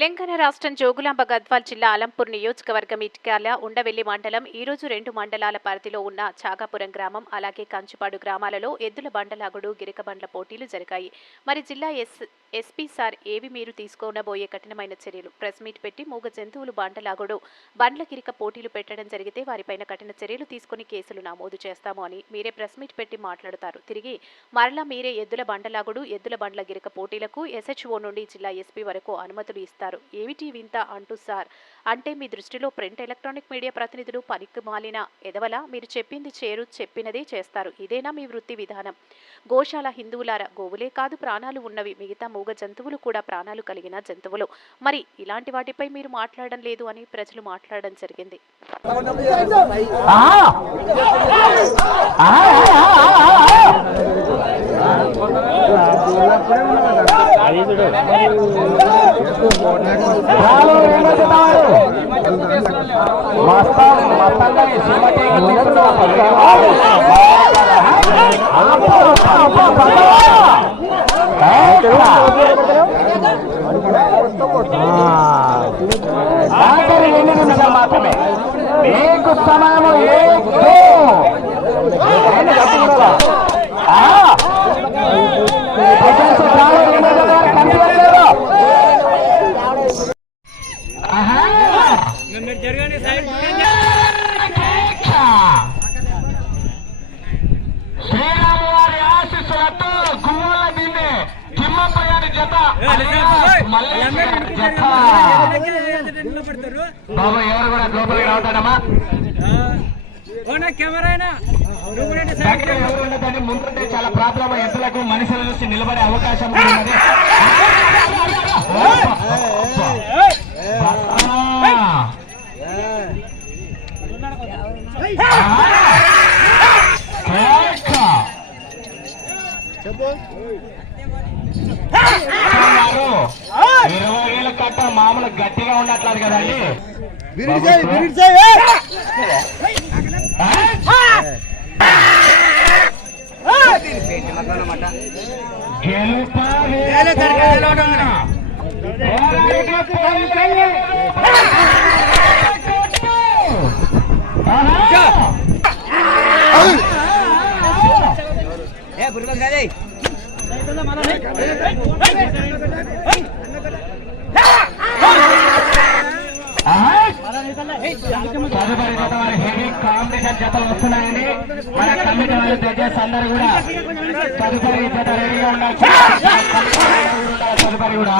తెలంగాణ రాష్ట్రం జోగులాంబ గద్వాల్ జిల్లా అలంపూర్ నియోజకవర్గం ఇటికాల ఉండవెల్లి మండలం ఈ రోజు 2 మండలాల పరిధిలో ఉన్న చాగాపురం గ్రామం అలాగే కంచుపాడు గ్రామాలలో ఎద్దుల బండలాగుడు గిరిక బండ్ల పోటీలు జరిగాయి. మరి జిల్లా ఎస్పీ సార్ ఏవి మీరు తీసుకోనబోయే కఠినమైన చర్యలు ప్రెస్ మీట్ పెట్టి మూగ జంతువులు బండలాగుడు బండ్ల గిరిక పోటీలు పెట్టడం జరిగితే వారిపైన కఠిన చర్యలు తీసుకుని కేసులు నమోదు చేస్తాము అని మీరే ప్రెస్ మీట్ పెట్టి మాట్లాడతారు. తిరిగి మరలా మీరే ఎద్దుల బండలాగుడు ఎద్దుల బండ్ల గిరిక పోటీలకు SHO నుండి జిల్లా ఎస్పీ వరకు అనుమతులు ఇస్తారు. ఏమిటి వింత అంటూ సార్ అంటే మీ దృష్టిలో ప్రింట్ ఎలక్ట్రానిక్ మీడియా ప్రతినిధులు పనికి మాలిన ఎదవలా? మీరు చెప్పింది చేరు చెప్పినదే చేస్తారు. ఇదేనా మీ వృత్తి విధానం? గోశాల హిందువులారా, గోవులే కాదు ప్రాణాలు ఉన్నవి, మిగతా మూగ జంతువులు కూడా ప్రాణాలు కలిగిన జంతువులు. మరి ఇలాంటి వాటిపై మీరు మాట్లాడడం లేదు అని ప్రజలు మాట్లాడడం జరిగింది. మాత్రమే మీకు సమయము శ్రీరామవారి ఆశీస్సులతో గుమ్మల దిండి తిమ్మపయ్యాని జత బాబు ఎవరు కూడా లోపలికి రావటానమ్మా ఎవరుండదని ముందుంటే చాలా ప్రాబ్లం ఎద్దులకు మనుషుల నుంచి నిలబడే అవకాశం ఉన్నది. చెప్పు 20,000 కట్ట మామూలు గట్టిగా ఉండట్లేదు కదండి. తదుపరి జత వారి హెవీ కాంపిటీషన్ జతలు వస్తున్నాయండి. మన కమిటీ వాళ్ళు జడ్జెస్ అందరూ కూడా తదుపరి జత రెడీగా ఉండాలి. తదుపరి కూడా